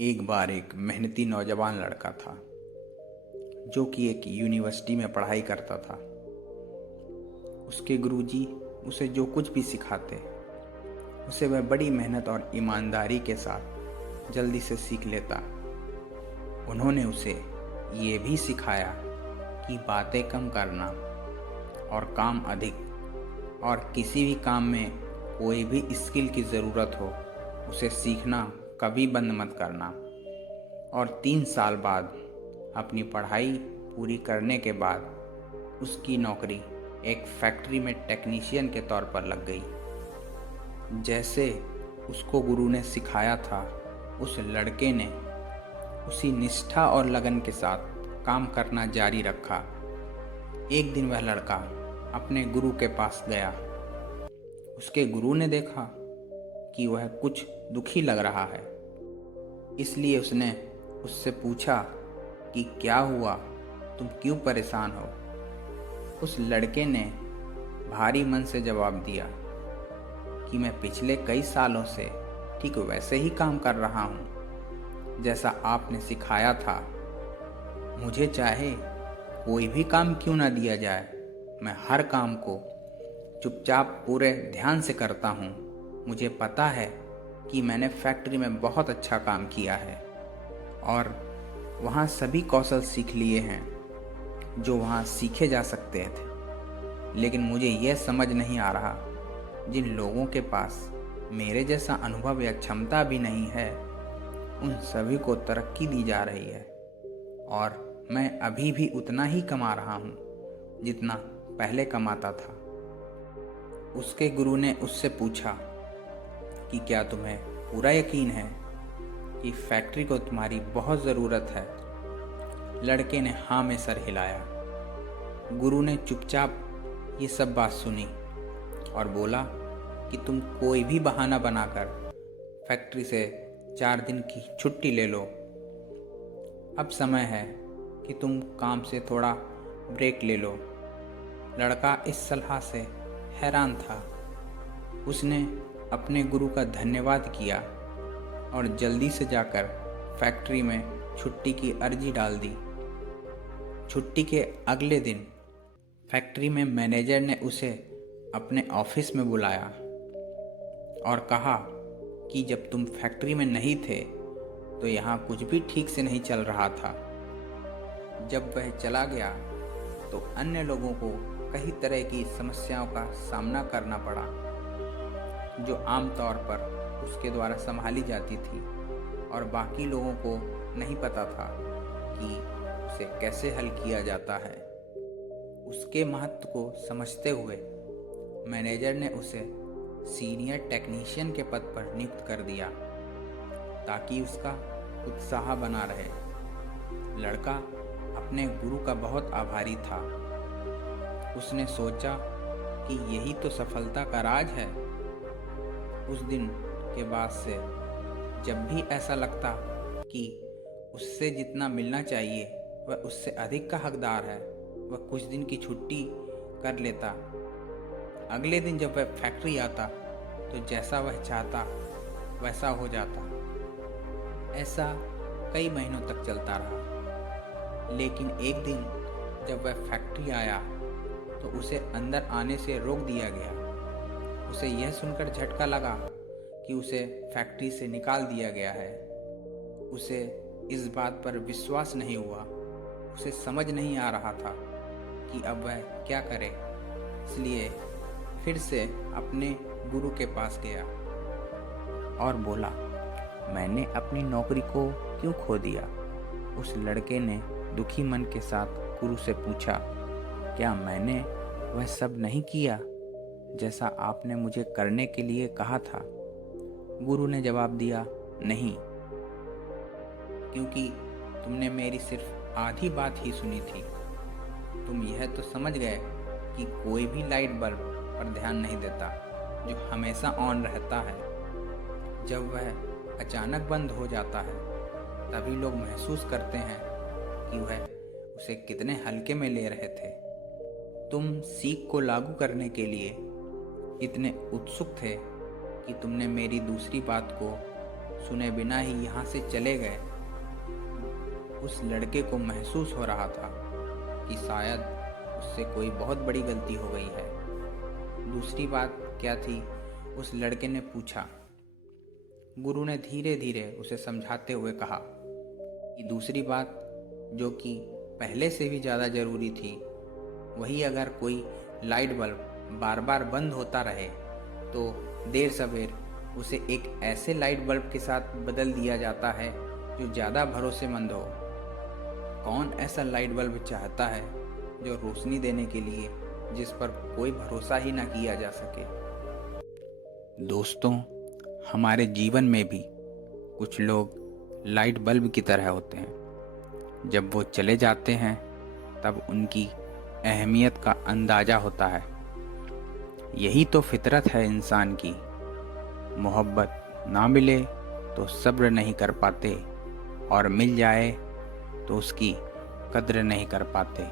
एक बार एक मेहनती नौजवान लड़का था जो कि एक यूनिवर्सिटी में पढ़ाई करता था। उसके गुरुजी उसे जो कुछ भी सिखाते उसे वह बड़ी मेहनत और ईमानदारी के साथ जल्दी से सीख लेता। उन्होंने उसे ये भी सिखाया कि बातें कम करना और काम अधिक, और किसी भी काम में कोई भी स्किल की ज़रूरत हो उसे सीखना कभी बंद मत करना। और 3 साल बाद अपनी पढ़ाई पूरी करने के बाद उसकी नौकरी एक फैक्ट्री में टेक्नीशियन के तौर पर लग गई। जैसे उसको गुरु ने सिखाया था, उस लड़के ने उसी निष्ठा और लगन के साथ काम करना जारी रखा। एक दिन वह लड़का अपने गुरु के पास गया। उसके गुरु ने देखा कि वह कुछ दुखी लग रहा है, इसलिए उसने उससे पूछा कि क्या हुआ, तुम क्यों परेशान हो। उस लड़के ने भारी मन से जवाब दिया कि मैं पिछले कई सालों से ठीक वैसे ही काम कर रहा हूँ जैसा आपने सिखाया था। मुझे चाहे कोई भी काम क्यों ना दिया जाए, मैं हर काम को चुपचाप पूरे ध्यान से करता हूँ। मुझे पता है कि मैंने फैक्ट्री में बहुत अच्छा काम किया है और वहाँ सभी कौशल सीख लिए हैं जो वहाँ सीखे जा सकते थे। लेकिन मुझे यह समझ नहीं आ रहा, जिन लोगों के पास मेरे जैसा अनुभव या क्षमता भी नहीं है उन सभी को तरक्की दी जा रही है और मैं अभी भी उतना ही कमा रहा हूँ जितना पहले कमाता था। उसके गुरु ने उससे पूछा कि क्या तुम्हें पूरा यकीन है कि फैक्ट्री को तुम्हारी बहुत ज़रूरत है। लड़के ने हाँ में सर हिलाया। गुरु ने चुपचाप ये सब बात सुनी और बोला कि तुम कोई भी बहाना बनाकर फैक्ट्री से 4 दिन की छुट्टी ले लो। अब समय है कि तुम काम से थोड़ा ब्रेक ले लो। लड़का इस सलाह से हैरान था। उसने अपने गुरु का धन्यवाद किया और जल्दी से जाकर फैक्ट्री में छुट्टी की अर्जी डाल दी। छुट्टी के अगले दिन फैक्ट्री में मैनेजर ने उसे अपने ऑफिस में बुलाया और कहा कि जब तुम फैक्ट्री में नहीं थे तो यहाँ कुछ भी ठीक से नहीं चल रहा था। जब वह चला गया तो अन्य लोगों को कई तरह की समस्याओं का सामना करना पड़ा जो आमतौर पर उसके द्वारा संभाली जाती थी और बाकी लोगों को नहीं पता था कि उसे कैसे हल किया जाता है। उसके महत्व को समझते हुए मैनेजर ने उसे सीनियर टेक्नीशियन के पद पर नियुक्त कर दिया ताकि उसका उत्साह बना रहे। लड़का अपने गुरु का बहुत आभारी था। उसने सोचा कि यही तो सफलता का राज है। उस दिन के बाद से जब भी ऐसा लगता कि उससे जितना मिलना चाहिए वह उससे अधिक का हकदार है, वह कुछ दिन की छुट्टी कर लेता। अगले दिन जब वह फैक्ट्री आता तो जैसा वह चाहता वैसा हो जाता। ऐसा कई महीनों तक चलता रहा, लेकिन एक दिन जब वह फैक्ट्री आया तो उसे अंदर आने से रोक दिया गया। उसे यह सुनकर झटका लगा कि उसे फैक्ट्री से निकाल दिया गया है। उसे इस बात पर विश्वास नहीं हुआ। उसे समझ नहीं आ रहा था कि अब वह क्या करे, इसलिए फिर से अपने गुरु के पास गया और बोला, मैंने अपनी नौकरी को क्यों खो दिया। उस लड़के ने दुखी मन के साथ गुरु से पूछा, क्या मैंने वह सब नहीं किया जैसा आपने मुझे करने के लिए कहा था। गुरु ने जवाब दिया, नहीं, क्योंकि तुमने मेरी सिर्फ आधी बात ही सुनी थी। तुम यह तो समझ गए कि कोई भी लाइट बल्ब पर ध्यान नहीं देता जो हमेशा ऑन रहता है। जब वह अचानक बंद हो जाता है तभी लोग महसूस करते हैं कि वह उसे कितने हल्के में ले रहे थे। तुम सीख को लागू करने के लिए इतने उत्सुक थे कि तुमने मेरी दूसरी बात को सुने बिना ही यहाँ से चले गए। उस लड़के को महसूस हो रहा था कि शायद उससे कोई बहुत बड़ी गलती हो गई है। दूसरी बात क्या थी, उस लड़के ने पूछा। गुरु ने धीरे धीरे उसे समझाते हुए कहा कि दूसरी बात जो कि पहले से भी ज़्यादा ज़रूरी थी, वही अगर कोई लाइट बल्ब बार बार बंद होता रहे तो देर सवेर उसे एक ऐसे लाइट बल्ब के साथ बदल दिया जाता है जो ज़्यादा भरोसेमंद हो। कौन ऐसा लाइट बल्ब चाहता है जो रोशनी देने के लिए जिस पर कोई भरोसा ही ना किया जा सके। दोस्तों, हमारे जीवन में भी कुछ लोग लाइट बल्ब की तरह होते हैं। जब वो चले जाते हैं तब उनकी अहमियत का अंदाज़ा होता है। यही तो फितरत है इंसान की। मोहब्बत ना मिले तो सब्र नहीं कर पाते, और मिल जाए तो उसकी कद्र नहीं कर पाते।